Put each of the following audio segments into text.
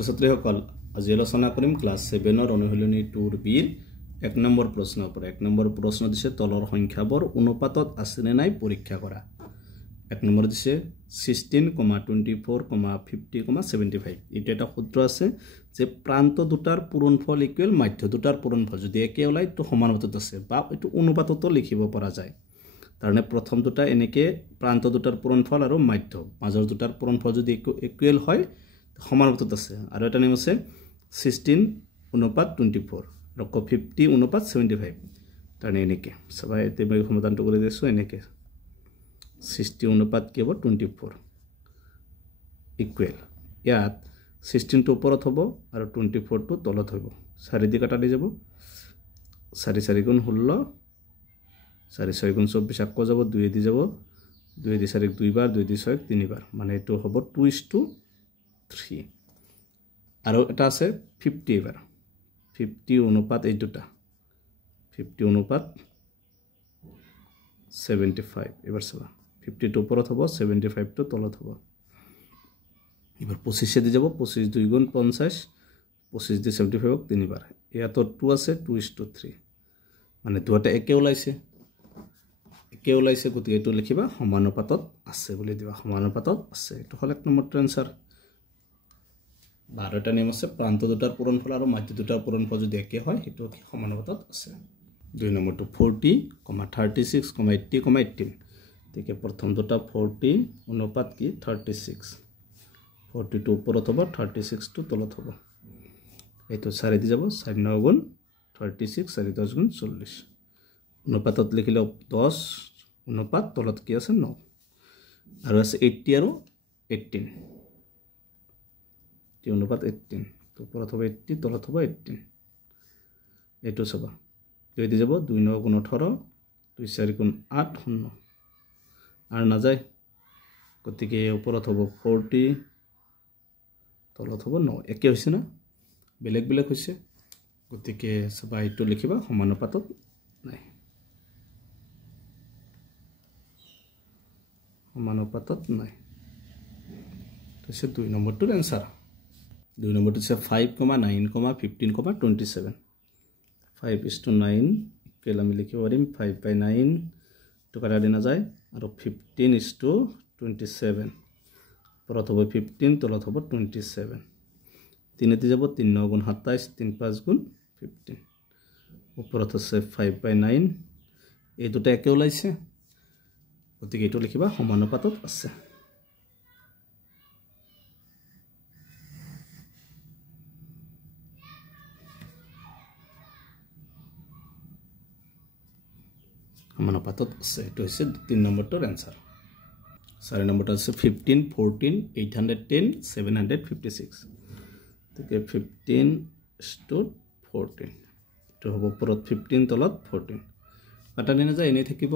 ছাত্ৰীসকল আজি আলোচনা কৰিম ক্লাছ 7 অনুশীলনী 2 বিৰ 1 নম্বৰ প্ৰশ্নৰ পৰা 1 নম্বৰ প্ৰশ্ন দিছে তলৰ সংখ্যাবোৰ অনুপাতত আছে নে নাই পৰীক্ষা কৰা 1 নম্বৰ দিছে 16, 24, 50, 75 এটা এটা সূত্ৰ আছে যে প্ৰান্ত দুটাৰ পূৰণফল ইকুৱেল মাধ্য দুটাৰ পূৰণফল যদি একে ওলাই তো সমানুপাতত আছে বা এটো অনুপাততো লিখিব পৰা যায় তাৰনে প্ৰথম দুটা এনেকে প্ৰান্ত দুটাৰ পূৰণফল আৰু মাধ্য মাজৰ দুটাৰ পূৰণফল যদি ইকুৱেল হয় সমানুপাতত আছে আৰু এটা নিয়ম আছে 16 অনুপাত 24 আৰু 50 অনুপাত 75 তাৰনে এনেকে সবাই এতে মই সমাধানটো কৰি দিছো এনেকে 60 অনুপাত কি হ'ব 24 ইকুৱেল ইয়াত 16 টো ওপৰত হ'ব আৰু 24 টো তলত হ'ব 4 দি কাটা দি যাব 4 4 গুণ 16 4 6 গুণ 24 আকৌ যাব 2 দি যাব 2 দি 4 দুইবাৰ 2 দি 6 তিনিবাৰ মানে এটো হ'ব 2:3 আৰু এটা আছে 50 এবাৰ 50 অনুপাত এই দুটা 50 অনুপাত 75 এবাৰ চাবা 50 টো ওপৰত হ'ব 75 টো তলত হ'ব এবাৰ 25 দি যাব 25 2 গুণ 50 25 দি 75 তিনিবাৰ ইয়াত 2 আছে 2:3 মানে দুটা একে ওলাইছে গতিকে এটো লিখিবা সমানুপাতত আছে বুলি দিবা সমানুপাতত আছে এটো হল 1 নম্বৰটো आंसर 12টা নিয়ম আছে প্ৰান্ত দুটাৰ পূৰণফল আৰু মাধ্য দুটাৰ পূৰণফল যদি একে হয় হেতু সমানুপাতত আছে 2 নম্বৰটো 40, 36, 80, 18 ঠিক প্ৰথম দুটা 40 অনুপাত কি 36 40 টো ওপৰত হ'ব 36 টো তলত হ'ব এটো 4 দি যাব 4 9 গুণ 36 4 10 গুণ 40 অনুপাতত লিখিলে 10 অনুপাত তলত কি আছে 9 আৰু আছে 80 আৰু 18 টি অনুপাত 18 তো ওপৰত হ'ব 80 তলত হ'ব 18 এটো সবা 2 দি যাব 2 9 গুণ 18 2 4 গুণ 8 0 আৰু না যায় গতিকে ওপৰত হ'ব 40 তলত হ'ব 9 একে হৈছে না বেলেগ বেলেগ হৈছে গতিকে সবা এটো লিখিবা সমানুপাতত নাই সমানুপাতত নাই তাছে 2 নম্বৰটোৰ आंसर 2 নম্বৰটো আছে 5, 9, 15, 27 5:9 ইকুৱেল আমি লিখিব পাৰিম 5/9 তো কাটা দি না যায় আৰু 15:27 ওপৰত হ'ব 15 তলত হ'ব 27 3 দি যাব 3 9 গুণ 27 3 5 গুণ 15 ওপৰত আছে 5/9 এই দুটা একে ওলাইছে গতিকে এটো লিখিবা সমানুপাতত আছে সমানুপাতত আছে এটো হৈছে 3 নম্বৰটোৰ आंसर 4 নম্বৰটো আছে 15, 14, 810, 756 ঠিক 15:14 এটো হ'ব ওপৰত 15 তলত 14 কাটা দিনা যায় এনে থাকিব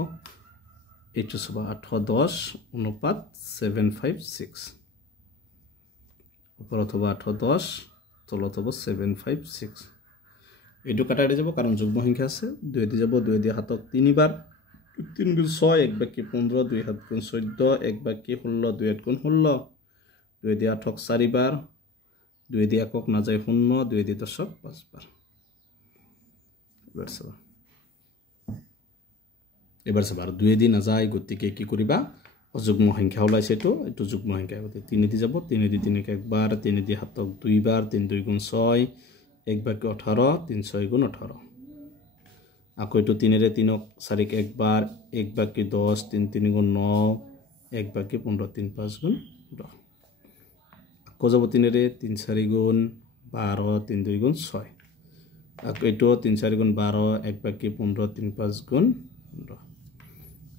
এটো সবা 810 অনুপাত 756 ওপৰত হ'ব 810 তলত হ'ব 756 এটো কাটা দি যাব কাৰণ যুগ্ম সংখ্যা আছে 2 দি যাব 2 দি হাতক তিনিবাৰ 3 গুণ 6 1 বাকি 15 2 7 গুণ 14 1 বাকি 16 2 8 গুণ 16 2 দি 8 4 বাৰ 2 দি একক না যায় 0 2 দি 10 5 বাৰ এবাৰ সবা 2 দি না যায় গতিকে কি কৰিবা অযুগ্ম সংখ্যা ওলাইছে এটো যুগ্ম সংখ্যা গতি 3 দি যাব 3 দি 3 একবাৰ 3 দি হাতক 2 বাৰ 3 2 গুণ 6 1 বাকি 18 3 6 গুণ 18 আকৌ এটো 3 ৰে 3 4 একবাৰ 1 বাকি 10 3 3 গুণ 9 1 বাকি 15 3 5 গুণ 10 আকৌ যাব 3 ৰে 3 4 গুণ 12 3 2 গুণ 6 আকৌ এটো 3 4 গুণ 12 1 বাকি 15 3 5 গুণ 15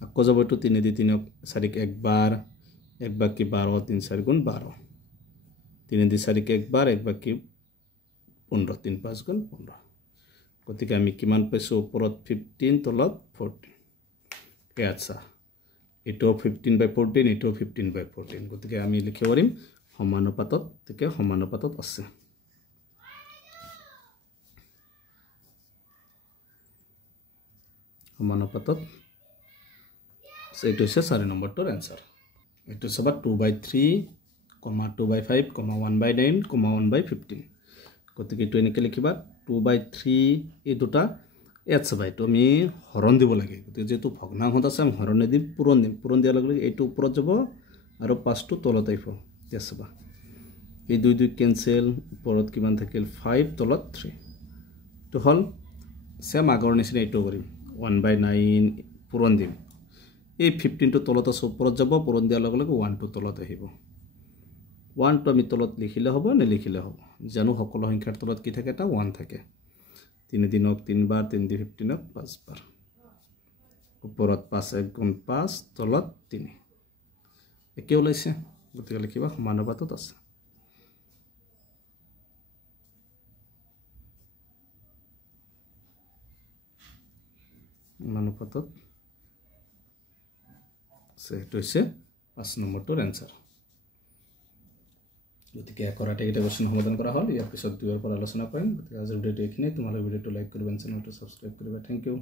আকৌ যাব এটো 3 দি 3 4 একবাৰ 1 বাকি 12 3 4 গুণ 12 3 দি 4 একবাৰ 1 বাকি 15 3 5 গুণ 15 গতিকে আমি কিমান পাইছো ওপৰত 15 তলত 14 আচ্ছা এটো 15/14 এটো 15/14 গতিকে আমি লিখিব পাৰিম সমানুপাতত থেকে সমানুপাতত আছে সমানুপাতত এটো হৈছে 4 নম্বৰটোৰ आंसर এটো সবা 2/3 2/5, 1/9, 1/15 গতিকে এইটো এনেকৈ লিখিবা 2/3 এই দুটা h বাই তো আমি হৰণ দিব লাগে গতিকে যেহেতু ভগ্নাংশত আছে আমি হৰণ নিদিম পূৰণ দিয়াৰ লগে লগে এইটো ওপৰত যাব আৰু 5টো তলত আহিব এতিয়া চাবা এই 2 কেনসেল ওপৰত কিমান থাকিল 5 তলত 3 তো হল সেম আগৰ নিচিনা এইটো কৰিম 1/9 পূৰণ দিম এই 15 টো তলত আছে ওপৰত যাব পূৰণ দিয়াৰ লগে লগে 1 টো তলত আহিব 1 টো আমি তলত লিখিলে হ'ব নে লিখিলে হ'ব জানো সকলো সংখ্যাৰ তলত কি থাকে এটা 1 থাকে 3 দিনক 3 বাৰ 3 দি 15ক 5 বাৰ ওপৰত 5 1 গুণ 5 তলত 3 একে ওলাইছে গতিকে লিখিবা সমানুপাতত আছে সমানুপাতত সেটো হৈছে 5 নম্বৰটোৰ এনসাৰ গতিকে কৰাতে এটা কোশ্চেন সমাধান কৰা হ'ল ইয়াৰ পিছত দুইৰ পৰা আলোচনা কৰিম গতিকে আজিৰ ভিডিওটো এইখিনি তোমালোকে ভিডিওটো লাইক কৰিবা চেনেলটো সাবস্ক্ৰাইব কৰিবা থ্যাংক ইউ